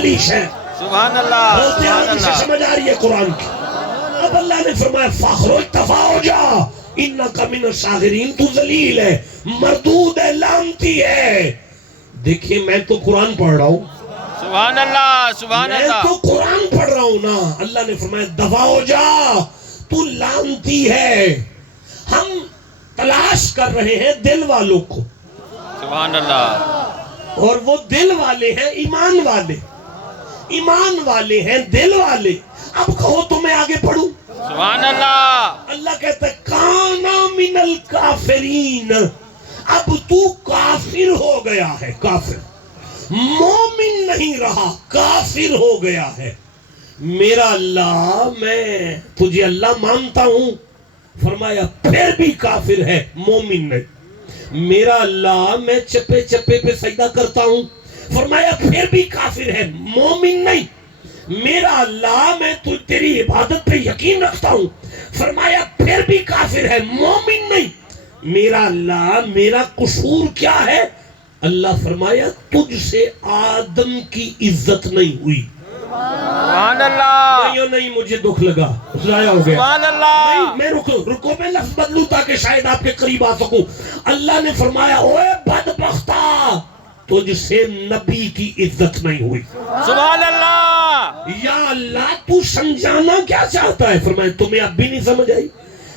والی شے. سبحان اللہ بولتے ہیں سبحان اسے اللہ سمجھ آ رہی ہے قرآن کی. اب اللہ نے فرمایا فاخرج دفاع ہو جا انکا من الصاغرین، تو ذلیل ہے، مردود ہے، لعنتی ہے. دیکھیں میں تو قرآن پڑھ رہا ہوں، سبحان اللہ سبحان میں اللہ تو قرآن پڑھ رہا ہوں نا. اللہ نے فرمایا دفاع ہو جا، تو لعنتی ہے. ہم تلاش کر رہے ہیں دل والوں کو، سبحان اللہ اور وہ دل والے ہیں ایمان والے، ایمان والے ہیں دل والے. اب کہو تو میں آگے پڑھوں. سبحان اللہ اللہ کہتا ہے کانا من الکافرین، اب تو کافر ہو گیا ہے، کافر، مومن نہیں رہا، کافر ہو گیا ہے. میرا اللہ، میں تجھے اللہ مانتا ہوں، فرمایا پھر بھی کافر ہے، مومن نہیں. میرا اللہ، میں چپے چپے پہ سجدہ کرتا ہوں، فرمایا پھر بھی کافر ہے، مومن نہیں. میرا اللہ، میں تیری عبادت پہ یقین رکھتا ہوں، فرمایا پھر بھی کافر ہے، مومن نہیں. میرا اللہ، میرا قصور کیا ہے؟ اللہ فرمایا تجھ سے آدم کی عزت نہیں ہوئی. سبحان اللہ نہیں مجھے دکھ لگا، ضائع ہو گیا. سبحان اللہ نہیں میں رکو میں لفظ بدلوں تاکہ شاید آپ کے قریب آ سکوں. اللہ نے فرمایا اوے بدبختہ، تجھ سے نبی کی عزت نہیں ہوئی. سبحان اللہ یا اللہ تو سمجھانا کیا چاہتا ہے؟ فرمایا تمہیں اب بھی نہیں سمجھ آئی؟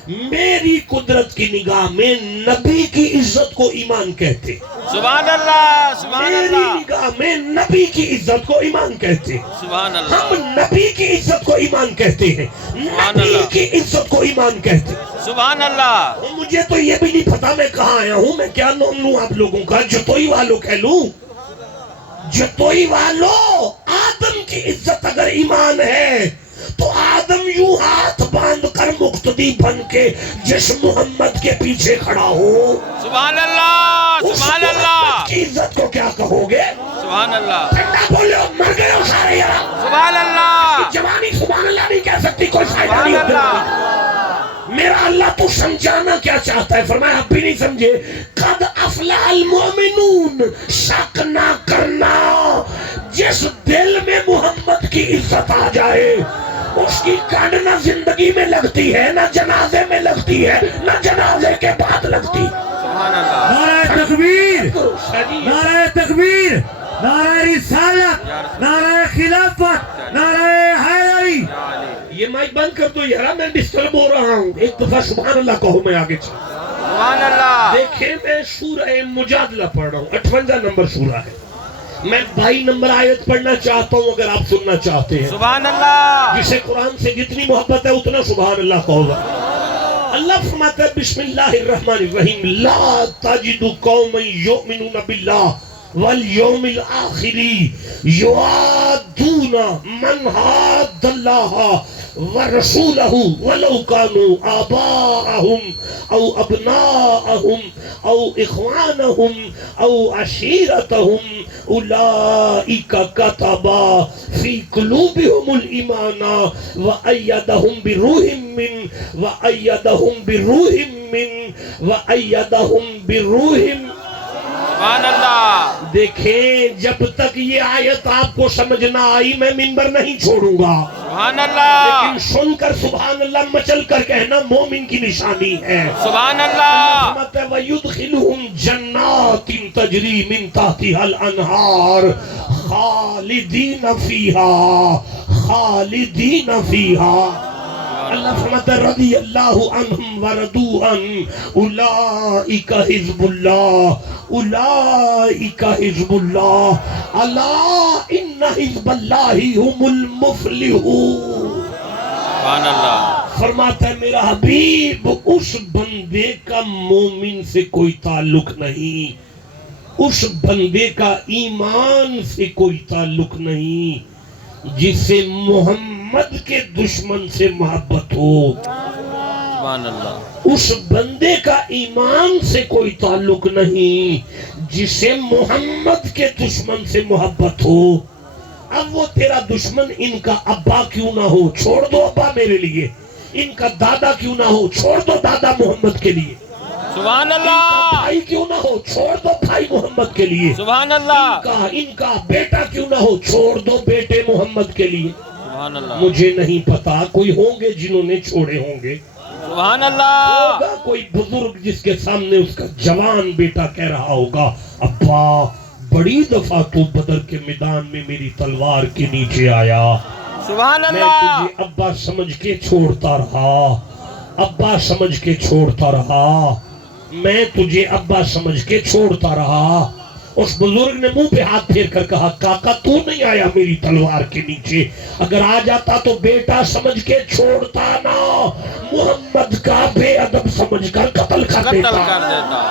میری قدرت کی نگاہ میں نبی کی عزت کو ایمان کہتے، سبحان اللہ سبحان میری اللہ نگاہ میں نبی کی عزت کو ایمان کہتے. سبحان ہم اللہ نبی کی عزت کو ایمان کہتے ہیں، نبی کی عزت کو ایمان کہتے. سبحان اللہ مجھے تو یہ بھی نہیں پتا میں کہاں آیا ہوں، میں کیا نام لوں آپ لوگوں کا؟ جتوئی والوں کہہ لوں؟ جتوئی والوں، آدم کی عزت اگر ایمان ہے تو آدم یوں ہاتھ باندھ کر مقتدی بن کے جس محمد کے پیچھے کھڑا ہو، سبحان اللہ اس سبحان اللہ محمد کی عزت کو کیا کہو گے؟ سبحان اللہ ٹھنڈا بولو، مر گئے ہو سارے یہاں. سبحان اللہ جوانی سبحان اللہ نہیں کہہ سکتی، کوئی فائدہ سبحان نہیں ہوتا. اللہ میرا اللہ تو سمجھانا کیا چاہتا ہے؟ فرمایا اب بھی نہیں سمجھے. قد افلح المؤمنون، شک نہ کرنا، جس دل میں محمد کی عزت آ جائے اس کی کان نہ زندگی میں لگتی ہے، نہ جنازے میں لگتی ہے، نہ جنازے کے بعد لگتی. سبحان اللہ نعرہ تکبیر، نعرہ تکبیر، نعرہ رسالت، نعرہ خلافت، نعرہ حیدری. یہ مائک بند کر دو یارا، میں ڈسٹرب ہو رہا ہوں. ایک دفعہ سبحان اللہ کہو، میں آگے چل. سبحان اللہ دیکھیں میں سورہ مجادلہ پڑھ رہا ہوں، 58 نمبر سورہ ہے. میں 22 نمبر آیت پڑھنا چاہتا ہوں اگر آپ سننا چاہتے ہیں. سبحان اللہ جسے قرآن سے جتنی محبت ہے اتنا سبحان اللہ کہو گا. اللہ فرماتا ہے بسم اللہ الرحمن الرحیم، لا تجد قوما یؤمنون باللہ والیوم الآخر یوادون من حاد اللہ ورسولہ ولو کانوا آباءہم او ابناءہم او اخوانہم او عشیرتہم اولئک کتب فی قلوبہم الایمان وأیدہم بروح من سبحان اللہ دیکھیں جب تک یہ آیت آپ کو سمجھ نہ آئی میں منبر نہیں چھوڑوں گا. سبحان اللہ لیکن سن کر سبحان اللہ مچل کر کہنا مومن کی نشانی ہے. سبحان اللہ وَيُدْخِلُهُمْ جَنَّاتٍ تَجْرِي مِن تَحْتِهَا الْأَنْهَارُ خَالِدِينَ فِيهَا. اللہ فرماتا ہے رضی اللہ عنہم ورضوا عنہ اولئک حزب اللہ اولئک حزب اللہ الا ان حزب اللہ هم المفلحون. سبحان اللہ فرماتا ہے میرا حبیب اس بندے کا مومن سے کوئی تعلق نہیں، اس بندے کا ایمان سے کوئی تعلق نہیں جسے محمد کے دشمن سے محبت ہو. سبحان اللہ اس بندے کا ایمان سے کوئی تعلق نہیں جسے محمد کے دشمن سے محبت ہو. اب وہ تیرا دشمن ان کا ابا کیوں نہ ہو، چھوڑ دو ابا میرے لیے. ان کا دادا کیوں نہ ہو، چھوڑ دو دادا محمد کے لیے. سبحان ان کا اللہ بھائی کیوں نہ ہو چھوڑ دو بھائی محمد کے لیے، سبحان اللہ ان کا بیٹا کیوں نہ ہو چھوڑ دو بیٹے محمد کے لیے۔ سبحان اللہ مجھے نہیں پتا، کوئی ہوں گے جنہوں نے چھوڑے ہوں گے، سبحان اللہ ہوگا کوئی بزرگ جس کے سامنے اس کا جوان بیٹا کہہ رہا ہوگا ابا بڑی دفعہ تو بدر کے میدان میں میری تلوار کے نیچے آیا، سبحان میں اللہ تجھے ابا سمجھ کے چھوڑتا رہا، ابا سمجھ کے چھوڑتا رہا، میں تجھے ابا سمجھ کے چھوڑتا رہا۔ اس بزرگ نے منہ پہ ہاتھ پھیر کر کہا کاکا تو نہیں آیا میری تلوار کے نیچے، اگر آ جاتا تو بیٹا سمجھ کے چھوڑتا نا، محمد کا بے ادب سمجھ کر قتل کر قتل دیتا۔ کر دیتا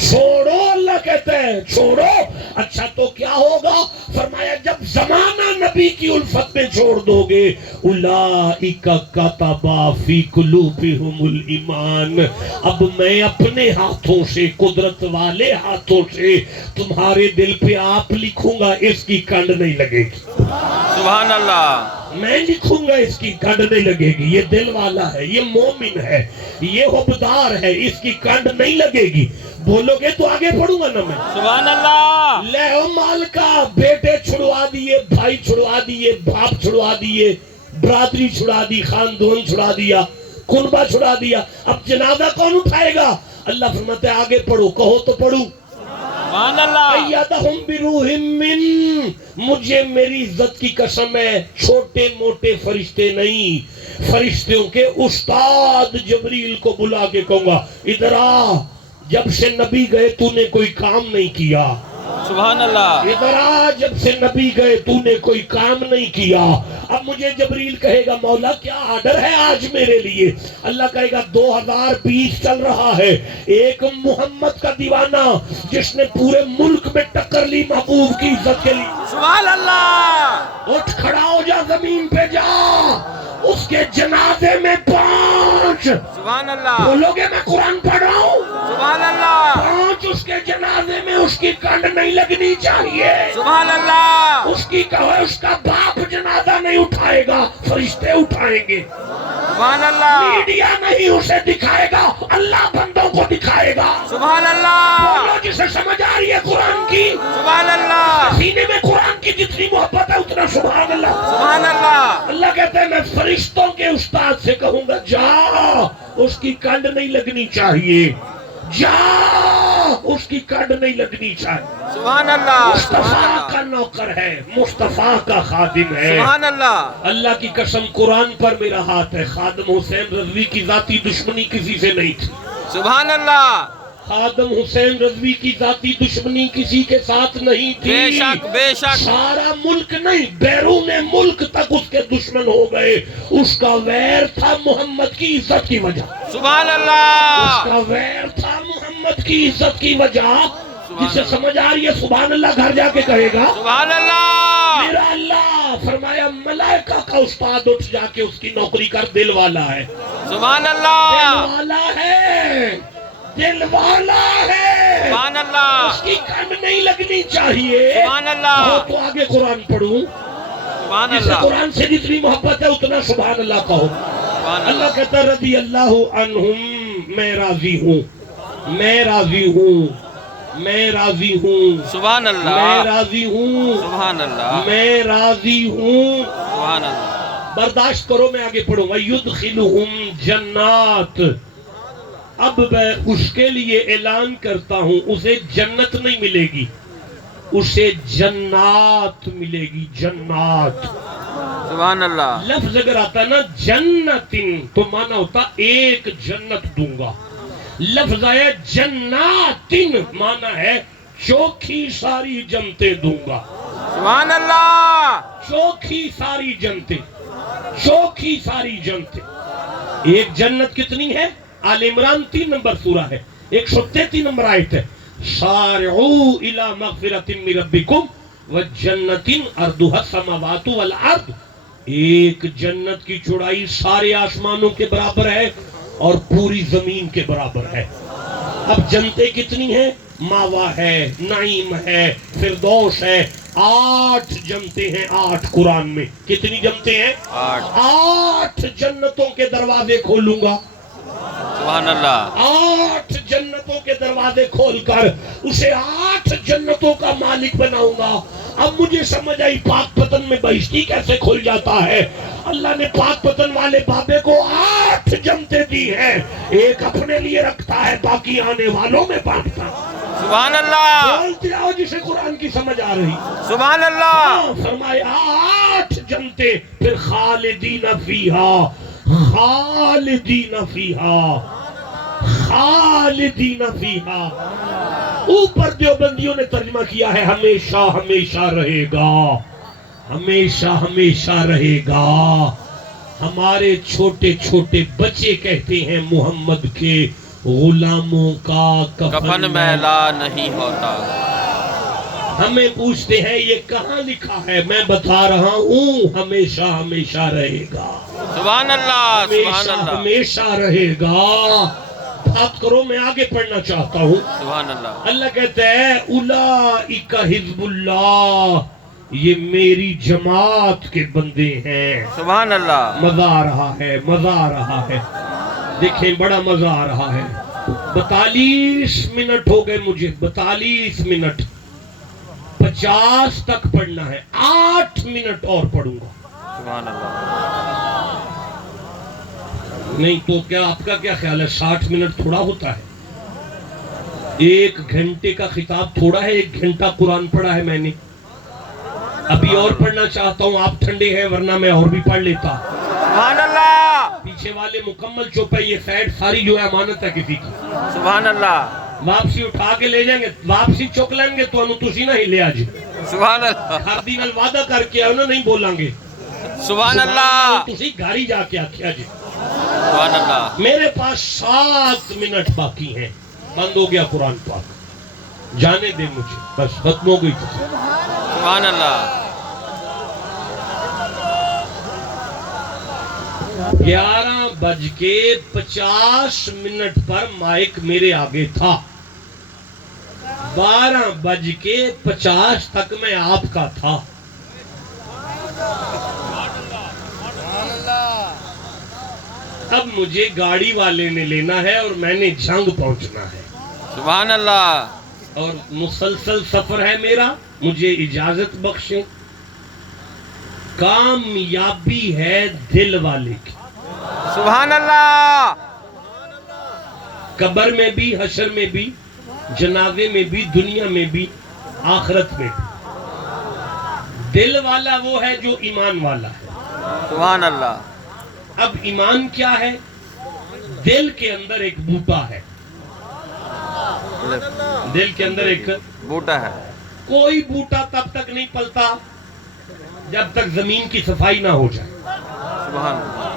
چھوڑو، اللہ کہتے ہیں چھوڑو۔ اچھا تو کیا ہوگا؟ فرمایا جب زمانہ نبی کی الفت میں چھوڑ دو گے، اولئک کتب فی قلوبہم الایمان، اب میں اپنے ہاتھوں سے، قدرت والے ہاتھوں سے تمہارے دل پہ آپ لکھوں گا، اس کی کنڈ نہیں لگے گی، سبحان اللہ میں لکھوں گا، اس کی کنڈ نہیں لگے گی، یہ دل والا ہے، یہ مومن ہے، یہ حبدار ہے، اس کی کنڈ نہیں لگے گی۔ بولو گے تو آگے پڑھوں گا نا میں۔ سبحان اللہ لے او مال کا، بیٹے چھڑوا دیے، بھائی چھڑوا دیے، باپ چھڑوا دیے، برادری چھڑا دی، خاندان چھڑا دیا، کنبہ چھڑا دیا، اب جنازہ کون اٹھائے گا؟ اللہ فرماتے ہیں آگے پڑھو، کہو تو پڑھوں۔ سبحان اللہ ایدہم بروح من، مجھے میری عزت کی قسم ہے چھوٹے موٹے فرشتے نہیں، فرشتوں کے استاد جبریل کو بلا کے کہوں گا ادھر آ، جب سے نبی گئے تو نے کوئی کام نہیں کیا، سبحان اللہ ادھر آ، جب سے نبی گئے تو نے کوئی کام نہیں کیا۔ اب مجھے جبریل کہے گا مولا کیا آرڈر ہے آج میرے لیے؟ اللہ کہے گا 2020 چل رہا ہے، ایک محمد کا دیوانہ جس نے پورے ملک میں ٹکر لی محبوب کی عزت کے لیے، سبحان اللہ اٹھ کھڑا ہو جا، زمین پہ جا، اس کے جنازے میں پہنچ۔ سبحان اللہ بولو گے میں قرآن پڑھ رہا ہوں؟ سبحان اللہ پہنچ اس کے جنازے میں، اس کی کنڈ نہیں لگنی چاہیے، سبحان اللہ اس کی کہو اس کا باپ جنازہ نہیں اٹھائے گا، فرشتے اٹھائیں گے، سبحان اللہ میڈیا نہیں اسے دکھائے گا، اللہ بندوں کو دکھائے گا۔ سبحان اللہ بولو جسے سمجھ آ رہی ہے قرآن کی، سبحان اللہ سینے میں قرآن کی جتنی محبت ہے اتنا سبحان اللہ۔ سبحان اللہ اللہ کہتے ہیں میں فرشتوں کے استاد سے کہوں گا جا، اس کی کنڈ نہیں لگنی چاہیے، جا، اس کی کنڈ نہیں لگنی چاہیے۔ سبحان اللہ سبحان مصطفیٰ اللہ کا نوکر ہے، مصطفیٰ کا خادم ہے۔ سبحان اللہ اللہ کی قسم قرآن پر میرا ہاتھ ہے، خادم حسین رضوی کی ذاتی دشمنی کسی سے نہیں تھی، سبحان اللہ خادم حسین رضوی کی ذاتی دشمنی کسی کے ساتھ نہیں تھی، بے شک بے شک سارا ملک نہیں بیرون ملک تک اس کے دشمن ہو گئے، اس کا ویر تھا محمد کی عزت کی وجہ، سبحان اس اللہ کا ویر تھا محمد کی عزت کی وجہ۔ جسے سمجھ آ رہی ہے سبحان اللہ گھر جا کے کہے گا سبحان اللہ میرا اللہ۔ فرمایا ملائکہ کا استاد اٹھ جا کے اس کی نوکری کر، دل والا ہے، سبحان دل اللہ والا ہے، دل والا ہے، سبحان اللہ اس کی کنڈ نہیں لگنی چاہیے۔ سبحان اللہ کہو تو آگے قرآن پڑھوں، سبحان جسے اللہ قرآن سے جتنی محبت ہے اتنا سبحان اللہ کہو۔ سبحان اللہ اللہ کہتا ہے رضی اللہ عنہم، میں راضی ہوں، میں راضی ہوں، میں راضی ہوں، سبحان میں اللہ راضی ہوں، سبحان اللہ میں راضی ہوں۔ سبحان اللہ برداشت کرو میں آگے پڑھوں گا۔ یدخلہم جنات، اب میں اس کے لیے اعلان کرتا ہوں اسے جنت نہیں ملے گی، اسے جنات ملے گی، جنات۔ سبحان اللہ لفظ اگر آتا نا جنتن تو معنی ہوتا ایک جنت دوں گا، لفظ آیا جناتن معنی ہے چوکھی ساری جنتیں دوں گا، سبحان اللہ چوکھی ساری جنتیں، چوکھی ساری جنتیں۔ ایک جنت کتنی ہے؟ آل عمران 3 نمبر سورہ ہے، 133 نمبر آیت ہے، سارعوا الی مغفرۃ من ربکم وجنۃ ارضها السماوات والارض، ایک جنت کی چوڑائی سارے آسمانوں کے برابر ہے اور پوری زمین کے برابر ہے۔ اب جنتیں کتنی ہیں؟ ماوا ہے، نعیم ہے، فردوس ہے، 8 جنتیں ہیں، 8 قرآن میں کتنی جنتیں ہیں؟ 8 جنتوں کے دروازے کھولوں گا، سبحان اللہ 8 جنتوں کے دروازے کھول کر اسے 8 جنتوں کا مالک بناؤں گا۔ اب مجھے سمجھ آئی پاک پتن میں بہشتی کیسے کھل جاتا ہے۔ اللہ نے پاک پتن والے بابے کو 8 جنتیں دی ہیں، ایک اپنے لیے رکھتا ہے، باقی آنے والوں میں بانٹتا ہے۔ سبحان اللہ بولتے آؤ جسے قرآن کی سمجھ آ رہی۔ سبحان اللہ فرمایا 8 جنتیں، پھر خالدین فیہا، خالدین فیہا، خالدین فیہا۔ اوپر دیوبندیوں نے ترجمہ کیا ہے ہمیشہ ہمیشہ رہے گا، ہمیشہ ہمیشہ رہے گا۔ ہمارے چھوٹے چھوٹے بچے کہتے ہیں محمد کے غلاموں کا کفن میلا نہیں ہوتا۔ ہمیں پوچھتے ہیں یہ کہاں لکھا ہے، میں بتا رہا ہوں ہمیشہ ہمیشہ رہے گا، سبحان اللہ سبحان ہمیشہ اللہ ہمیشہ رہے گا۔ بات کرو، میں آگے پڑھنا چاہتا ہوں۔ سبحان اللہ اللہ کہتا ہے اولئک حزب اللہ، یہ میری جماعت کے بندے ہیں۔ سبحان اللہ مزہ آ رہا ہے، مزہ آ رہا ہے، دیکھیں بڑا مزہ آ رہا ہے۔ 42 منٹ ہو گئے مجھے، 42 منٹ، 50 تک پڑھنا ہے، 8 منٹ اور پڑھوں گا۔ سبحان اللہ نہیں تو کیا آپ کا کیا خیال ہے 60 منٹ تھوڑا ہوتا ہے؟ 1 گھنٹے کا خطاب تھوڑا ہے؟ 1 گھنٹہ قرآن پڑھا ہے میں نے، ابھی اور پڑھنا چاہتا ہوں، آپ ٹھنڈے ہیں ورنہ میں اور بھی پڑھ لیتا۔ سبحان اللہ پیچھے والے مکمل چپ ہے، یہ سائڈ ساری جو ہے امانت ہے کسی کی، سبحان اللہ واپسی اٹھا کے لے جائیں گے، واپسی چک لیں گے تو تسی نہ ہلے آج، سبحان اللہ ہر دن وعدہ کر کے آؤ نا، نہیں بولیں گے سبحان اللہ تسی گھاری جا کے آکھیا جی۔ سبحان اللہ میرے پاس 7 منٹ باقی ہیں، بند ہو گیا قرآن پاک، جانے دے مجھے، بس ختم ہو گئی۔ سبحان اللہ 11:50 پر مائک میرے آگے تھا، 12:50 تک میں آپ کا تھا۔ اب مجھے گاڑی والے نے لینا ہے اور میں نے جنگ پہنچنا ہے، سبحان اللہ اور مسلسل سفر ہے میرا، مجھے اجازت بخشیں۔ کامیابی ہے دل والے کی، سبحان اللہ قبر میں بھی، حشر میں بھی، جنازے میں بھی، دنیا میں بھی، آخرت میں بھی۔ دل والا وہ ہے جو ایمان والا ہے۔ سبحان اللہ اب ایمان کیا ہے؟ دل کے اندر ایک بوٹا ہے، دل کے اندر ایک بوٹا ہے، کوئی بوٹا تب تک نہیں پلتا جب تک زمین کی صفائی نہ ہو جائے۔ سبحان اللہ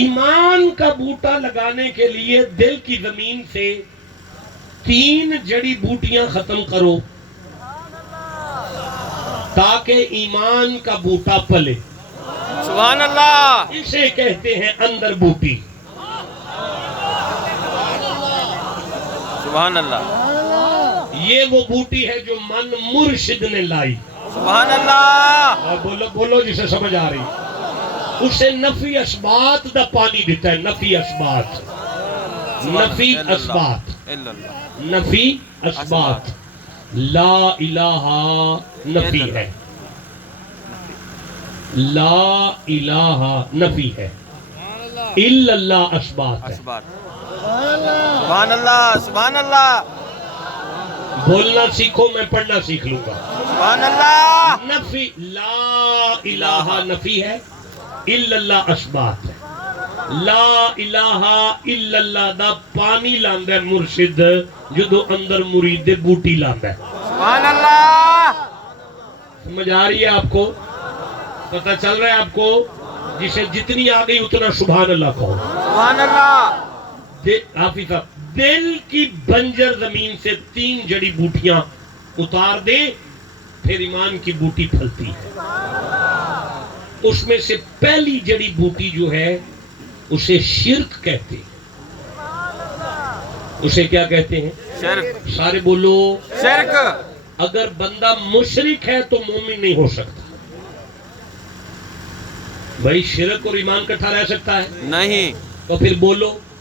ایمان کا بوٹا لگانے کے لیے دل کی زمین سے 3 جڑی بوٹیاں ختم کرو تاکہ ایمان کا بوٹا پلے، سبحان اللہ اسے کہتے ہیں اندر بوٹی۔ سبحان اللہ یہ وہ بوٹی ہے جو من مرشد نے لائی، سبحان اللہ اور بولو بولو جسے سمجھ آ رہی، اسے نفی اسبات دا پانی دیتا ہے، نفی اسبات، نفی اسبات، الا اللہ نفی اسبات، لا الہ نفی ہے، لا الہ نفی ہے، الا اللہ اسبات ہے۔ اسبات سبحان اللہ سبحان اللہ بولنا سیکھو، میں پڑھنا سیکھ لوں گا۔ سبحان اللہ نفی، لا الہ نفی ہے، الا اللہ اسبات ہے۔ لا الہ الا اللہ دا پانی لاندا ہے مرشد، جدو اندر مرید دے بوٹی لاندا ہے۔ سبحان اللہ سمجھ آ رہی ہے آپ کو؟ پتہ چل رہا ہے آپ کو؟ جسے جتنی آ گئی اتنا سبحان اللہ کہو۔ سبحان اللہ حافظ صاحب، دل کی بنجر زمین سے 3 جڑی بوٹیاں اتار دے، پھر ایمان کی بوٹی پھلتی ہے۔ اس میں سے پہلی جڑی بوٹی جو ہے اسے شرک کہتے ہیں۔ اسے کیا کہتے ہیں؟ شرک سارے بولو۔ شرک اگر بندہ مشرک ہے تو مومن نہیں ہو سکتا۔ بھائی شرک اور ایمان کٹھا رہ سکتا ہے؟ نہیں، تو پھر بولو۔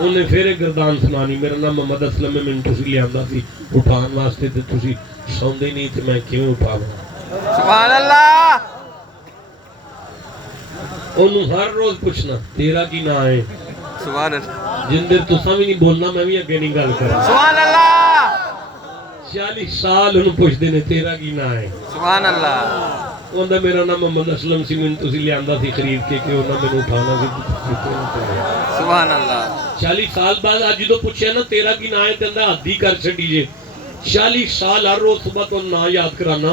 انہیں پھر ایک گردان سنانی میرا نام محمد اسلم ہے میں تسی لے آندا سی اٹھان واسطے تے تسی سوندے نہیں تے میں کیویں اٹھاواں سبحان اللہ انہوں ہر روز پوچھنا تیرا کی نام ہے سبحان اللہ جن دیر تساں بھی نہیں بولنا میں بھی اگے نہیں گل کرا سبحان اللہ 40 سال انہوں پوچھ دینے تیرا کی نام ہے سبحان اللہ انہوں میرا نام محمد اسلم سی میں تسی لے آندا سی خرید کے کہ انہوں میں نے اٹھانا سی سبحان اللہ 40 سال بعد آج جدو پوچھے نا تیرا کی نام ہے تے اندر حد ہی کر چھڈیجے 40 سال ہر روز صبح تو نام یاد کرانا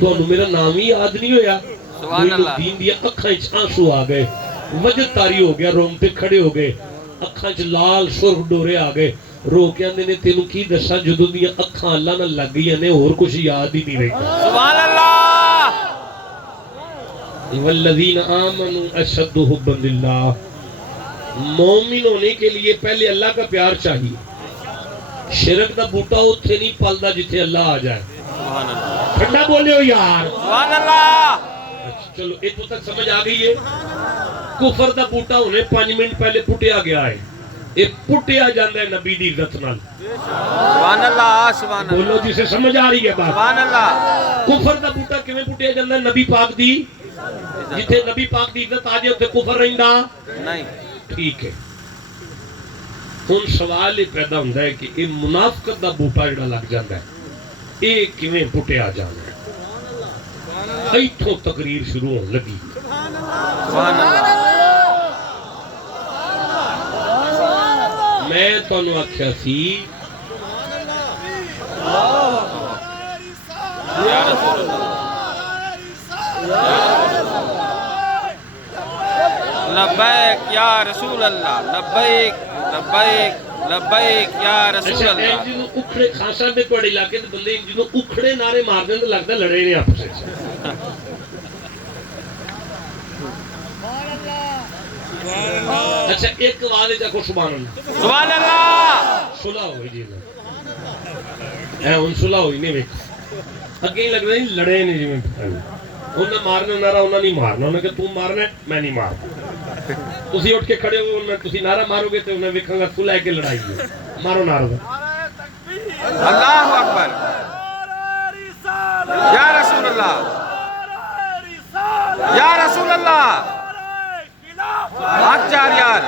تو انہوں میرا نام ہی یاد نہیں ہویا سبحان اللہ دین دیا اکھاں وچ آنسو آ گئے وجد تاری ہو گیا روم پہ کھڑے ہو گئے اکھاں وچ لال سرخ ڈورے آ گئے رو کے اندے نے تینوں کی دسا جدو دیا اکھاں اللہ نہ لگ گئی نے اور کچھ یاد ہی نہیں رہتا سبحان اللہ والذین آمنوا اشد حبا للہ مومن ہونے کے لیے پہلے اللہ کا پیار چاہیے شرک دا بوٹا اتھے نہیں پلدا جتھے اللہ آ جائے سبحان اللہ ٹھنڈا بولے ہو یار سبحان اللہ چلو اتو تک سمجھ آ گئی ہے کفر دا بوٹا ہونے 5 منٹ پہلے پٹیا گیا ہے یہ پٹیا جاندہ ہے نبی دی عزت نال سبحان اللہ سبحان اللہ بولو جسے سمجھ آ رہی ہے بات سبحان اللہ کفر دا بوٹا کیویں پٹیا جاندہ ہے نبی پاک دی جتھے نبی پاک دی عزت آ جائے اتھے کفر رہندا نہیں ٹھیک ہے ہن سوال یہ پیدا ہوتا ہے کہ یہ منافقت دا بوٹا جڑا لگ جاتا ہے یہ کیویں پٹیا جانا ہے ایتھوں تقریر شروع ہون لگی سبحان اللہ میں تانوں آکھیا سی یا رسول اللہ لبیک یا رسول اللہ لبیک لبیک لبیک یا رسول اچھا اللہ جنوں اکھڑے خاصا دے تواڈے علاقے دے بندے جنوں اکھڑے نعرے مار دین تے لگدا لڑے نے آپس وچ اچھا ایک آواز وچ آکھو سبحان اللہ سبحان اللہ صلح ہوئی جی اے ہن صلح ہوئی نہیں ویکھ اگے لگ رہا نہیں لڑے نے جویں انہاں مارنا نعرہ انہاں نہیں مارنا انہاں کہ تو مارنا ہے میں نہیں مارنا تسی اٹھ کے کھڑے ہو انہاں تسی نعرہ مارو گے تے انہاں ویکھاں گا تو لے کے لڑائی ہے مارو نعرہ اللہ اکبر یا رسول اللہ یا رسول اللہ اچھا یار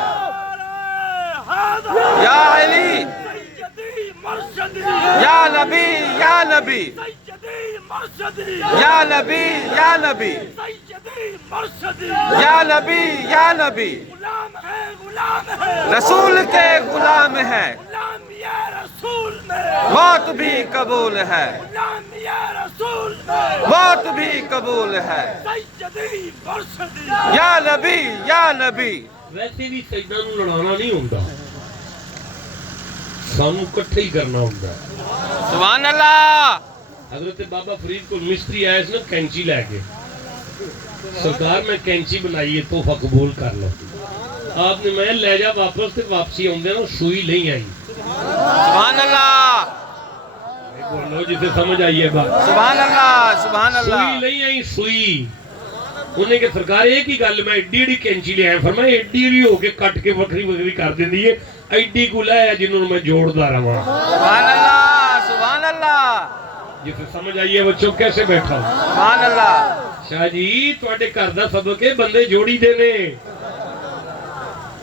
یا علی یا نبی یا نبی یا نبی یا نبی یا نبی یا نبی رسول کے غلام ہے موت بھی قبول ہے موت بھی قبول ہے یا نبی یا نبی ویسے بھی سجدہ نو لڑانا نہیں ہوندا سانو کٹھے ہی کرنا ہوندا سبحان اللہ حضرت بابا فرید کو مستری آئے اس نے کینچی لے کے سرکار میں کینچی بنائی ہے تحفہ قبول کر لو آپ نے میں لے جا واپس تے واپسی ہوندے نا سوئی نہیں آئی سبحان اللہ بولو جسے سمجھ آئی ہے بات سبحان اللہ سبحان سوئی اللہ نہیں آئی سوئی انہیں کہ سرکار ایک ہی گل میں ایڈی ایڈی کینچی لے آئے فرمایا ایڈی ایڈی ہو کے کٹ کے وکری وکری کر دیں دیئے ایڈی کو لے جنہوں میں جوڑ دا رہا سبحان اللہ سبحان اللہ جسے سمجھ آئی ہے بچوں کیسے بیٹھا سبحان اللہ شاہ جی تواڈے گھر دا سبق ہے بندے جوڑی دینے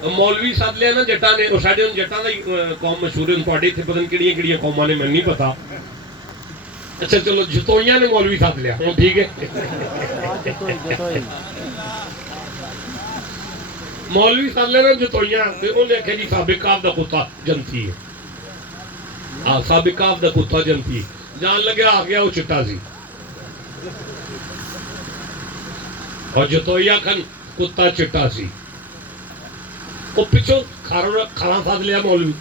مولوی ساتھ لیا نا جٹا نے اور ساڈے جٹا دا قوم مشہور ہے تواڈے تے پتہ نہیں کیڑیاں کیڑیاں قوماں نے میں نہیں پتا اچھا چلو جتوئیاں نے مولوی ساتھ لیا ہوں ٹھیک ہے مولوی ساتھ لینا جتوئیاں تے انہیں آکھیا جی سابقاف دا کتا جنتی ہے سابقاف دا کتا جنتی ہے جان لگیا آ گیا وہ چٹا سی اور جتویا کھن کتا چٹا سی وہ پچھو کھانا ساتھ لیا مولوی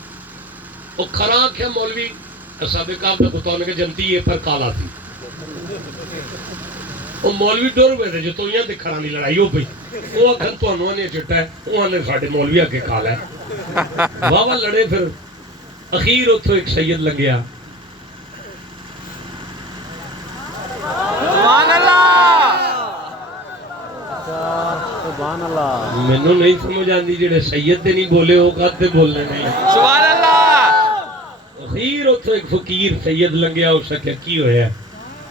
وہ کھانا آکھیا مولوی سابقاف دا کتا انہیں کہ جنتی ہے پر کالا سی وہ مولوی ڈر ہوئے تھے جتویاں تے کھانا دی لڑائی ہو پئی وہ اکھن تو انہوں نے چٹا ہے وہ نے ساڈے مولوی آکے کھالا ہے واہ لڑے پھر اخیر اتھو ایک سید لگیا سبحان اللہ مینوں نہیں سمجھ آندی جڑے سید دے نہیں بولے وہ کدے بولنے نہیں. سبحان اللہ. اخیر اتوں ایک فقیر سید لنگیا اس آخیا کی ہویا؟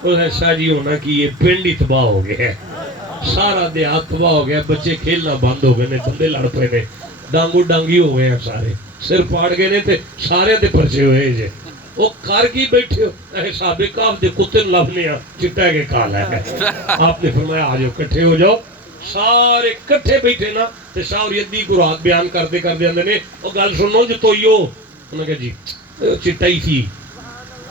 اس نے شاہ جی ہونا کہ یہ پنڈ ہی تباہ ہو گیا ہے, سارا دیہات تباہ ہو گیا, بچے کھیلنا بند ہو گئے نے, بندے لڑ پے نے, ڈانگو ڈانگی ہو گئے ہیں سارے, سر پاڑ گئے نے تے سارے دے پرچے ہوئے جے. وہ کر کی بیٹھے ہو صحابہ کہف دے کتے لبنے چٹا کے کالا ہے. آپ نے فرمایا آ جاؤ کٹھے ہو جاؤ. سارے کٹھے بیٹھے نا تے شاہ اور یدی کو رات بیان کرتے کرتے اندر نے وہ گل سنو جو تو یو انہوں نے کہا جی چٹا ہی تھی.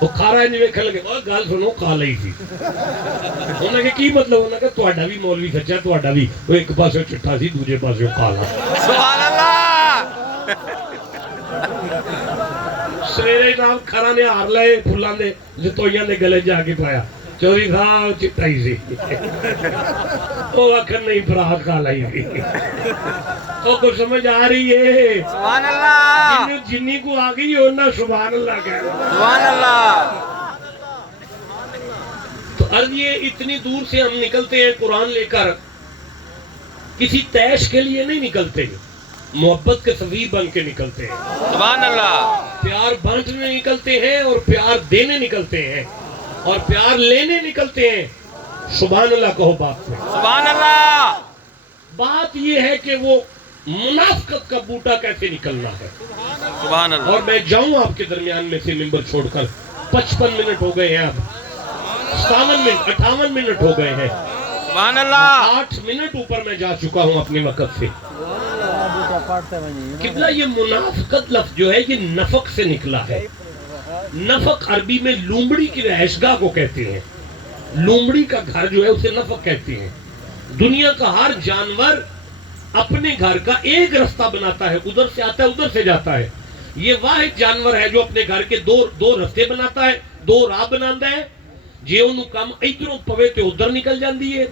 وہ کھا رہا ہے نہیں ویکھن لگے وہ گل سنو کھا لئی تھی. انہوں نے کہا کی مطلب؟ انہوں نے کہا تہاڈا بھی مولوی سچا, تہاڈا بھی. وہ ایک پاسے چٹا سی دوسرے پاسے کالا. سبحان اللہ. سویرے جناب کھرا نے ہار لائے پھلاں دے جتوئیاں دے گلے جا کے پایا, چوری صاحب چٹا ہی سی. وہ آخر نہیں برات کھا لائی تھی. وہ کچھ سمجھ آ رہی ہے؟ سبحان اللہ. جنی کو آ گئی ہونا سبحان اللہ کہہ. سبحان اللہ. تو عرض یہ اتنی دور سے ہم نکلتے ہیں قرآن لے کر, کسی تیش کے لیے نہیں نکلتے, محبت کے سفیر بن کے نکلتے ہیں. سبحان اللہ. پیار بانٹنے نکلتے ہیں اور پیار دینے نکلتے ہیں اور پیار لینے نکلتے ہیں. سبحان اللہ کہو بات میں. سبحان اللہ. بات یہ ہے کہ وہ منافقت کا بوٹا کیسے نکلنا ہے. سبحان اللہ. اور میں جاؤں آپ کے درمیان میں سے ممبر چھوڑ کر, 55 منٹ ہو گئے ہیں, اب 58 منٹ ہو گئے ہیں. سبحان اللہ. 8 منٹ اوپر میں جا چکا ہوں اپنے وقت سے. قبلہ یہ منافقت لفظ جو ہے یہ نفق سے نکلا ہے. نفق عربی میں لومڑی کی رہائش گاہ کو کہتے ہیں. لومڑی کا گھر جو ہے اسے نفق کہتے ہیں. دنیا کا ہر جانور اپنے گھر کا ایک رستہ بناتا ہے, ادھر سے آتا ہے ادھر سے جاتا ہے. یہ واحد جانور ہے جو اپنے گھر کے دو رستے بناتا ہے, 2 راہ بناتا ہے. جے انہوں کم ادھروں پوے تے ادھر نکل جاندی ہے,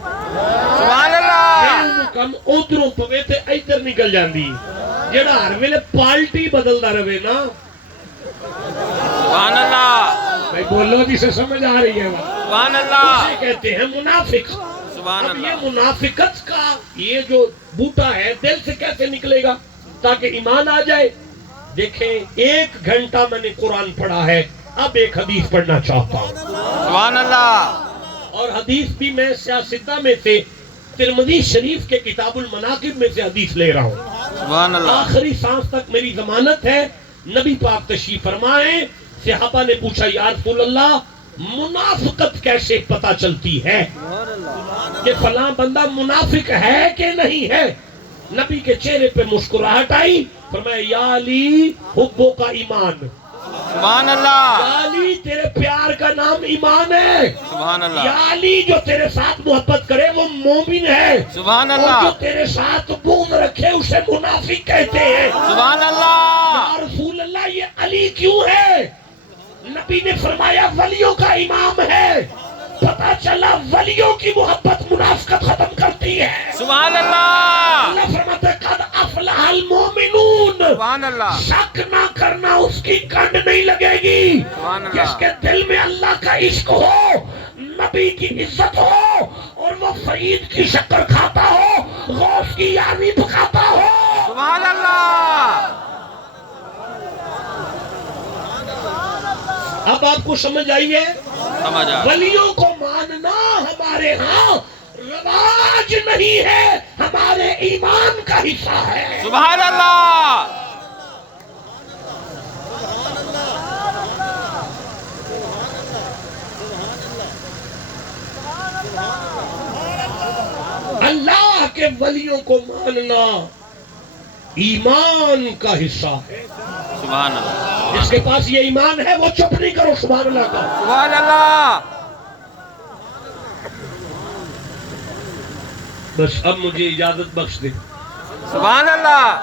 سبحان اللہ. جے انہوں کم ادھروں پوے تے ادھر نکل جاندی ہے. جیڑا ہر ویلے پالٹی بدلدا رہے نا. سبحان اللہ. بھائی بولو جسے سمجھ آ رہی ہے. سبحان اللہ. اسے کہتے ہیں منافق. سبحان اب یہ اللہ. منافقت کا یہ جو بوٹا ہے دل سے کیسے نکلے گا تاکہ ایمان آ جائے. دیکھیں 1 گھنٹہ میں نے قرآن پڑھا ہے, اب ایک حدیث پڑھنا چاہتا ہوں. سبحان اللہ. اور حدیث بھی میں سیاستہ میں سے ترمذی شریف کے کتاب المناقب میں سے حدیث لے رہا ہوں. سبحان اللہ. آخری سانس تک میری ضمانت ہے. نبی پاک تشریف فرمائے. صحابہ نے پوچھا یا رسول اللہ منافقت کیسے پتہ چلتی ہے کہ فلاں بندہ منافق ہے کہ نہیں ہے؟ نبی کے چہرے پہ مسکراہٹ آئی. فرمایا یا علی حبوں کا ایمان. سبحان اللہ. یا علی تیرے پیار کا نام ایمان ہے. سبحان اللہ. یا علی جو تیرے ساتھ محبت کرے وہ مومن ہے. سبحان اور اللہ. جو تیرے ساتھ بغض رکھے اسے منافق کہتے ہیں. سبحان اللہ. یا رسول اللہ یہ علی کیوں ہے؟ نبی نے فرمایا ولیوں کا امام ہے. پتہ چلا ولیوں کی محبت منافقت ختم کرتی ہے. سبحان اللہ. اللہ فرماتا ہے قد افلح المومنون. سبحان اللہ. شک نہ کرنا اس کی کنڈ نہیں لگے گی. سبحان اللہ. جس کے دل میں اللہ کا عشق ہو, نبی کی عزت ہو, اور وہ فرید کی شکر کھاتا ہو, غوث کی یاری پکاتا ہو. سبحان اللہ. اب آپ کو سمجھ آئی ہے؟ سمجھ آ. ولیوں کو ماننا ہمارے ہاں رواج نہیں ہے, ہمارے ایمان کا حصہ ہے. سبحان اللہ. اللہ کے ولیوں کو ماننا ایمان کا حصہ ہے. سبحان اللہ. جس کے پاس یہ ایمان ہے وہ چپ نہیں کرو سبحان اللہ کا. سبحان اللہ. بس اب مجھے اجازت بخش دے. سبحان اللہ.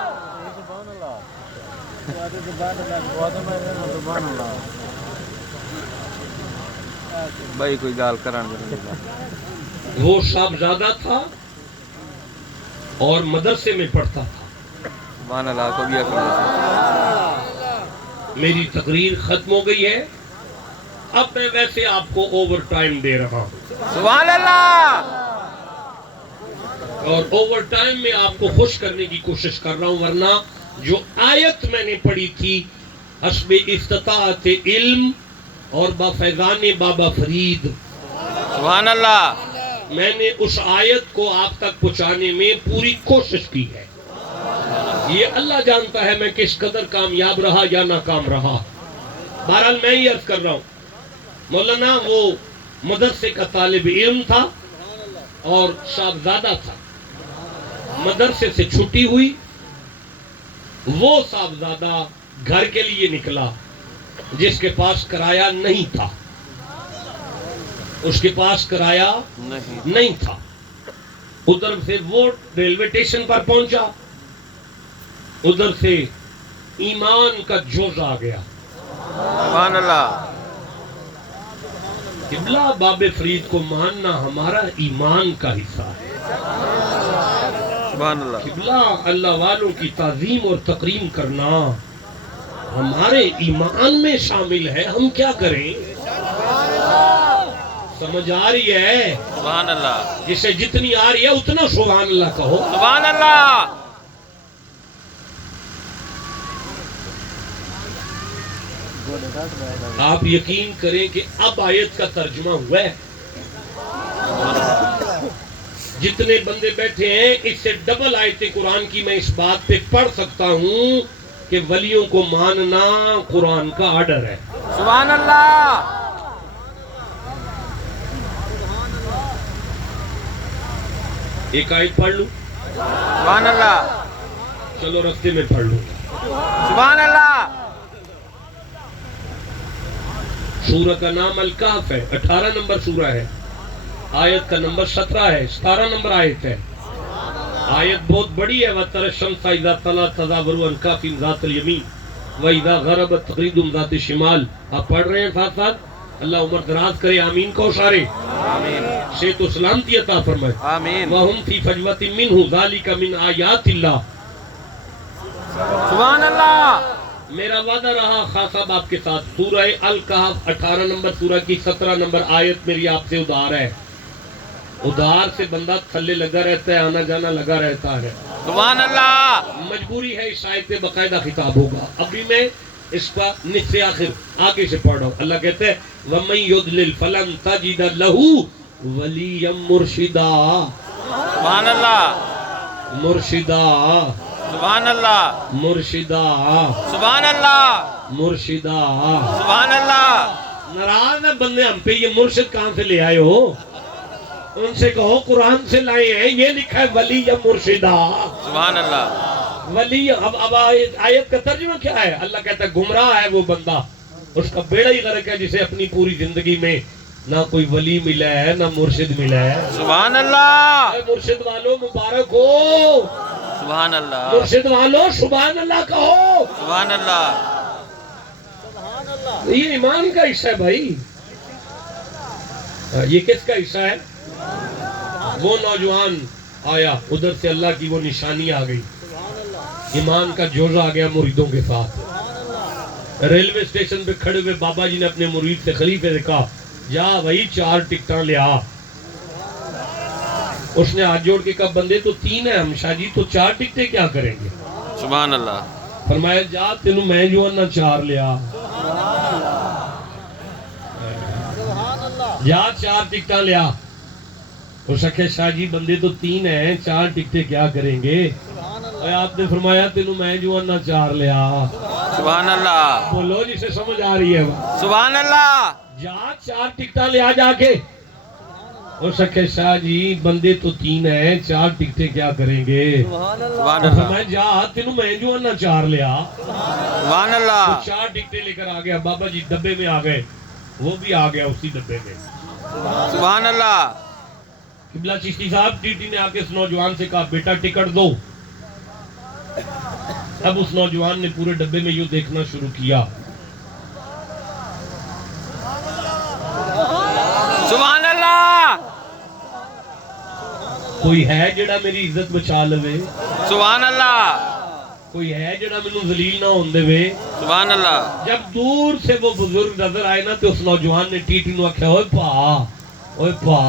بھائی کوئی گال کران. وہ صاحبزادہ تھا اور مدرسے میں پڑھتا تھا. سبحان اللہ. کو بھی میری تقریر ختم ہو گئی ہے, اب میں ویسے آپ کو اوور ٹائم دے رہا ہوں. سبحان اللہ. اور اوور ٹائم میں آپ کو خوش کرنے کی کوشش کر رہا ہوں، ورنہ جو آیت میں نے پڑھی تھی حسب استطاعت علم اور بفیضان بابا فرید، سبحان اللہ، میں نے اس آیت کو آپ تک پہنچانے میں پوری کوشش کی ہے۔ یہ اللہ جانتا ہے میں کس قدر کامیاب رہا یا ناکام رہا۔ بہرحال میں یہ عرض کر رہا ہوں، مولانا وہ مدرسے کا طالب علم تھا اور صاحبزادہ تھا۔ مدرسے سے چھٹی ہوئی، وہ صاحبزادہ گھر کے لیے نکلا جس کے پاس کرایہ نہیں تھا، اس کے پاس کرایہ نہیں تھا۔ ادھر سے وہ ریلوے اسٹیشن پر پہنچا، ادھر سے ایمان کا جوش آ گیا۔ سبحان اللہ، قبلہ باب فرید کو ماننا ہمارا ایمان کا حصہ ہے۔ سبحان اللہ، قبلہ اللہ والوں کی تعظیم اور تکریم کرنا ہمارے ایمان میں شامل ہے۔ ہم کیا کریں؟ سمجھ آ رہی ہے؟ سبحان اللہ، جسے جتنی آ رہی ہے اتنا سبحان اللہ کہو۔ سبحان اللہ، آپ یقین کریں کہ اب آیت کا ترجمہ ہوا ہے۔ جتنے بندے بیٹھے ہیں اس سے ڈبل آیت قرآن کی میں اس بات پہ پڑھ سکتا ہوں کہ ولیوں کو ماننا قرآن کا آرڈر ہے۔ سبحان اللہ، ایک آیت پڑھ لوں؟ سبحان اللہ، چلو رستے میں پڑھ لوں۔ سبحان اللہ، سورہ کا نام الکہف ہے، 18 نمبر سورہ ہے، آیت کا نمبر 17 ہے، 17 نمبر آیت ہے۔ آیت بہت بڑی ہے۔ وَتَرَى الشَّمْسَ إِذَا طَلَعَتْ تَزَاوَرُ عَنْ كَهْفِهِمْ ذَاتَ الْيَمِينِ وَإِذَا غَرَبَتْ تَقْرِضُهُمْ ذَاتَ الشِّمَالِ۔ آپ پڑھ رہے ہیں ساتھ ساتھ؟ اللہ عمر دراز کرے، آمین کو سارے، آمین، صحت و سلامتی عطا فرمائے۔ آمین، وَهُمْ فِي فَجْوَةٍ مِّنْهُ ذَلِكَ مِنْ آیَاتِ اللَّهِ۔ سبحان اللہ، میرا وعدہ رہا خاص صاحب آپ کے ساتھ، سورہ الکہف 18 نمبر سورہ کی 17 نمبر آیت میری آپ سے ادھار ہے۔ ادھار سے بندہ تھلے لگا رہتا ہے، آنا جانا لگا رہتا ہے۔ سبحان اللہ، مجبوری ہے اس آیت پہ باقاعدہ خطاب ہوگا۔ ابھی میں اس کا نصف آخر آگے سے پڑھ رہا ہوں۔ اللہ کہتے ہیں وَمَن يُضْلِلْ فَلَن تَجِدَ لَهُ وَلِيًّا مُرْشِدًا، سبحان اللہ، مرشدہ، سبحان اللہ، مرشدہ، سبحان اللہ، مرشدہ۔ سبحان اللہ، ناراض ہے بندے ہم پہ، یہ مرشد کہاں سے لے آئے ہو؟ ان سے کہو قرآن سے لائے ہیں، یہ لکھا ہے ولی یا مرشدہ۔ سبحان اللہ، ولی اب آیت کا ترجمہ کیا ہے؟ اللہ کہتا ہے گمراہ ہے وہ بندہ، اس کا بیڑا ہی غرق ہے جسے اپنی پوری زندگی میں نہ کوئی ولی ملا ہے نہ مرشد ملا ہے۔ سبحان اللہ، اے مرشد والوں مبارک ہو، سبحان اللہ، مرشد والوں سبحان اللہ کہو۔ سبحان اللہ، یہ ایمان کا حصہ ہے بھائی۔ یہ کس کا حصہ ہے؟ وہ نوجوان آیا، ادھر سے اللہ کی وہ نشانی آ گئی، ایمان کا جوش آ گیا مریدوں کے ساتھ۔ ریلوے اسٹیشن پہ کھڑے ہوئے بابا جی نے اپنے مرید سے خلیفے سے کہا جا بھائی 4 ٹکٹاں لے آ۔ اس نے ہاتھ جوڑ کے کہا بندے تو 3 ہیں ہم شاہ جی، تو 4 ٹکٹیں کیا کریں گے؟ سبحان اللہ، فرمایا جا تینوں میں جو نہ 4 لے آ، جا 4 ٹکٹاں لے آ۔ اس نے شاہ جی بندے تو 3 ہیں، 4 ٹکٹیں کیا کریں گے؟ اور آپ نے فرمایا تینوں میں جو نہ 4 لے آ۔ سبحان اللہ، بولو جسے سمجھ آ رہی ہے سبحان اللہ، جا 4 ٹکٹاں لے آ جا کے۔ اس نے شاہ جی بندے تو 3 ہیں، 4 ٹکٹیں کیا کریں گے؟ سبحان اللہ، میں جا تینوں میں جو نہ 4 لے آ۔ سبحان اللہ، 4 ٹکٹیں لے کر آ گیا، بابا جی ڈبے میں آ گئے، وہ بھی آ گیا اسی ڈبے میں۔ سبحان اللہ، قبلہ چشتی صاحب ٹی ٹی نے آ کے اس نوجوان سے کہا بیٹا ٹکٹ دو۔ اب اس نوجوان نے پورے ڈبے میں یوں دیکھنا شروع کیا، سبحان اللہ، کوئی ہے جڑا میری عزت بچا لوے، سبحان اللہ، کوئی ہے جڑا مینوں ذلیل نہ ہون دے۔ سبحان اللہ، جب دور سے وہ بزرگ نظر آئے نا تو اس نوجوان نے ٹی ٹی نو آکھیا اوے پا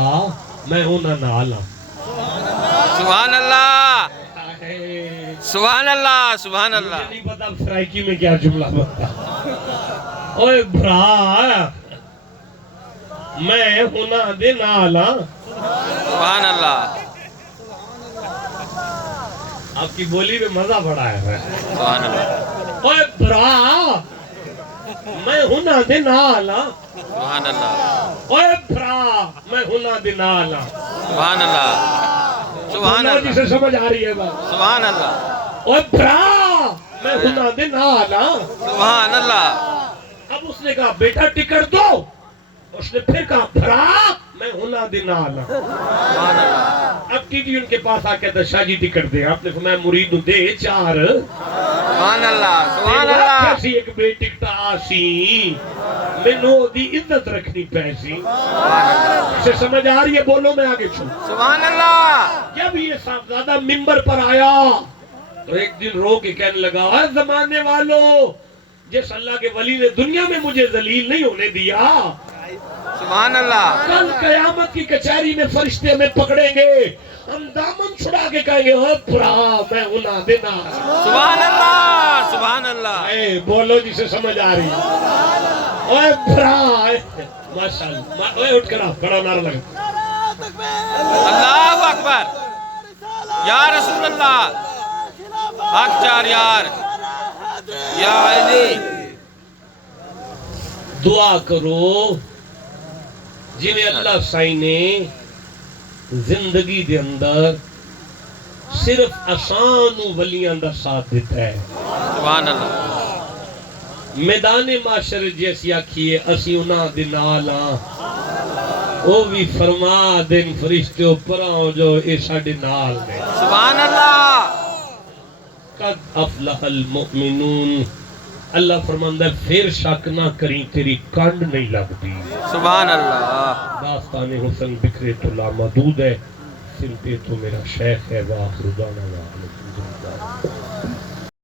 میں انہاں نال ہاں۔ سبحان اللہ ہے سبحان اللہ سبحان مجھے اللہ نہیں پتا سرائکی میں کیا جملہ بنتا اوے برا میں ہونا دے نالا سبحان اللہ آپ کی بولی میں مزہ بڑا ہے سبحان اللہ اوے برا میں ہونا دے نالا سبحان اللہ اوے برا میں ہونا دے نالا سبحان اللہ سبحان اللہ اللہ جسے سمجھ آ رہی ہے بات سبحان اللہ اوے برا میں ہونا دے نالا سبحان اللہ اب اس نے کہا بیٹا ٹکٹ دو اس نے پھر کہا بھرا میں ہونا دے نالا سبحان اللہ اب ٹی ٹی ان کے پاس آ کے شاہ جی ٹکٹ دے آپ نے فرمایا مرید دے 4 سبحان اللہ سبحان اللہ کیسی ایک بے ٹکٹا آسی مینوں دی عزت رکھنی پیسی اسے سمجھ آ رہی ہے بولو میں آگے چھو سبحان اللہ جب یہ صاحبزادہ ممبر پر آیا تو ایک دن رو کے کہنے لگا اے زمانے والوں جس اللہ کے ولی نے دنیا میں مجھے ذلیل نہیں ہونے دیا سبحان اللہ کل قیامت کی کچہری میں فرشتے ہمیں پکڑیں گے ہم دامن چھڑا کے کہیں گے او پرا میں ہونا دینا سبحان اللہ سبحان اللہ اے بولو جسے سمجھ آ رہی ہے اوے پرا ماشاءاللہ اوے اٹھ کر آپ کھڑا نعرہ لگا اللہ اکبر یا رسول اللہ حق چار یار یا علی دعا کرو جنہیں اللہ سائی نے زندگی دے اندر صرف آسان ولیاں دا ساتھ دیتا ہے سبحان اللہ میدان معاشر جیسی آکھیے اسی انہاں دے نال ہاں او بھی فرما دن فرشتے اوپر آؤ جو اے ساڈے نال نے سبحان اللہ قد افلح المؤمنون اللہ فرماندہ ہے پھر شک نہ کریں تیری کنڈ نہیں لگتی سبحان اللہ داستان حسن بکھرے تو لامحدود ہے سنتے تو میرا شیخ ہے واخر دعوانا